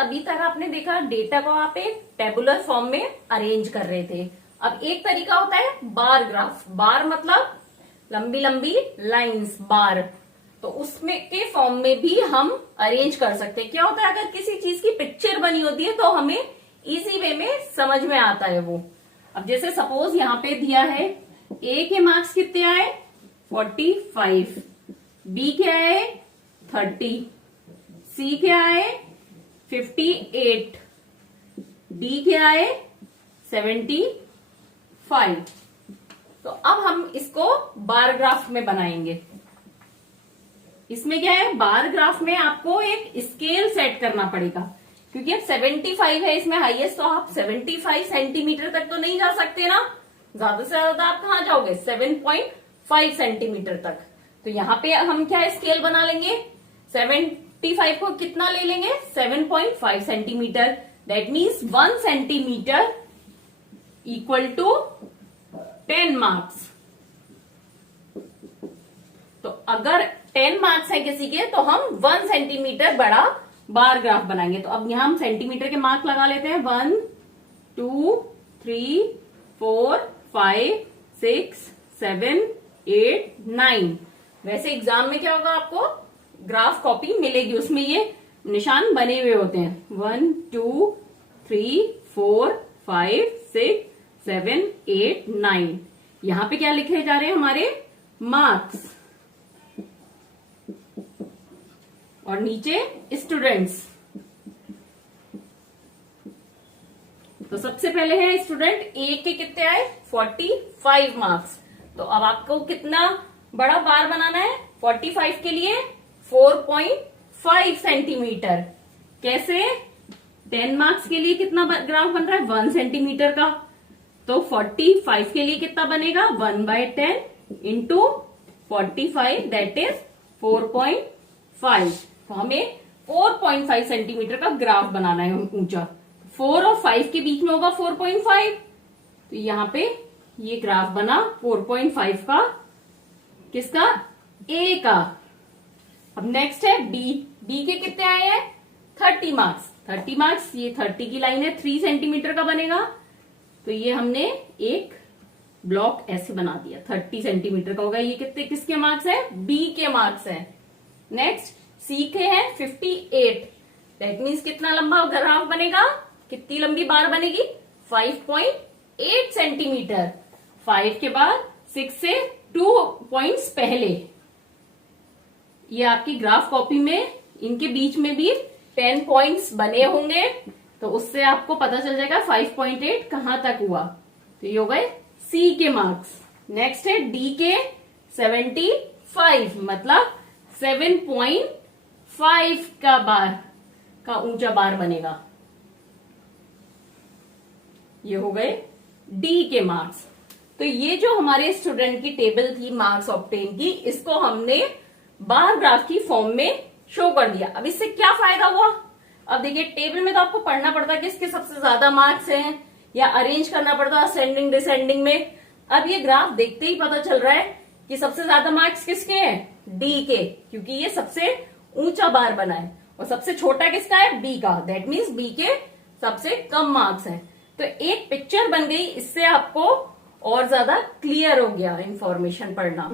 अभी तक आपने देखा डेटा को आप एक टेबुलर फॉर्म में अरेंज कर रहे थे। अब एक तरीका होता है बार ग्राफ। बार मतलब लंबी लंबी लाइंस, बार। तो उसमें के फॉर्म में भी हम अरेंज कर सकते हैं। क्या होता है, अगर किसी चीज की पिक्चर बनी होती है तो हमें इजी वे में समझ में आता है वो। अब जैसे सपोज यहाँ पे दिया है ए के मार्क्स कितने आए 45, बी के आए 30, सी के आए 58, डी के आए 75। तो अब हम इसको बार ग्राफ में बनाएंगे। इसमें क्या है, बार ग्राफ में आपको एक स्केल सेट करना पड़ेगा, क्योंकि अब 75 है इसमें हाईएस्ट, तो आप 75 सेंटीमीटर तक तो नहीं जा सकते ना। ज्यादा से ज्यादा आप कहां जाओगे 7.5 सेंटीमीटर तक। तो यहाँ पे हम क्या स्केल बना लेंगे, 75 को कितना ले लेंगे 7.5 centimetre. That means 1 centimetre equal to 10 marks. तो अगर 10 मार्क्स है किसी के तो हम 1 सेंटीमीटर बड़ा बार ग्राफ बनाएंगे। तो अब यहां हम सेंटीमीटर के मार्क लगा लेते हैं 1 2 3 4 5 6 7 8 9। वैसे एग्जाम में क्या होगा, आपको ग्राफ कॉपी मिलेगी, उसमें ये निशान बने हुए होते हैं 1 2 3 4 5 6 7 8 9। यहां पे क्या लिखे जा रहे हैं हमारे मार्क्स, और नीचे स्टूडेंट्स। तो सबसे पहले है स्टूडेंट ए के कितने आए 45 मार्क्स। तो अब आपको कितना बड़ा बार बनाना है 45 के लिए 4.5 सेंटीमीटर। कैसे, 10 मार्क्स के लिए कितना ग्राफ बन रहा है 1 सेंटीमीटर का। तो 45 के लिए कितना बनेगा 1/10 इंटू 45, दैट इज 4.5। तो हमें 4.5 सेंटीमीटर का ग्राफ बनाना है ऊंचा। 4 और 5 के बीच में होगा 4.5। तो यहां पे ये ग्राफ बना 4.5 का, किसका, ए का। अब नेक्स्ट है बी। बी के कितने आए हैं 30 मार्क्स। 30 मार्क्स, ये 30 की लाइन है 3 सेंटीमीटर का बनेगा। तो ये हमने एक ब्लॉक ऐसे बना दिया 30 सेंटीमीटर का होगा। ये कितने किसके मार्क्स है, बी के मार्क्स है। नेक्स्ट सी के है 58। दैट मीन्स कितना लंबा ग्राफ बनेगा, कितनी लंबी बार बनेगी 5.8 सेंटीमीटर। 5 के बाद 6 से 2 पॉइंट्स पहले। ये आपकी ग्राफ कॉपी में इनके बीच में भी 10 पॉइंट्स बने होंगे, तो उससे आपको पता चल जाएगा 5.8 कहां तक हुआ। तो ये हो गए सी के मार्क्स। नेक्स्ट है डी के 75, मतलब 7.5 का बार का ऊंचा बार बनेगा। ये हो गए डी के मार्क्स। तो ये जो हमारे स्टूडेंट की टेबल थी मार्क्स ऑब्टेन की, इसको हमने बार ग्राफ की फॉर्म में शो कर दिया। अब इससे क्या फायदा हुआ, अब देखिए टेबल में तो आपको पढ़ना पड़ता है किसके सबसे ज्यादा मार्क्स हैं, या अरेंज करना पड़ता है असेंडिंग डिसेंडिंग में। अब ये ग्राफ देखते ही पता चल रहा है कि सबसे ज्यादा मार्क्स किसके हैं, डी के, क्योंकि ये सबसे ऊंचा बार बना है। और सबसे छोटा किसका है, बी का। दैट मीन्स बी के सबसे कम मार्क्स हैं। तो एक पिक्चर बन गई, इससे आपको और ज्यादा क्लियर हो गया इंफॉर्मेशन पढ़ना।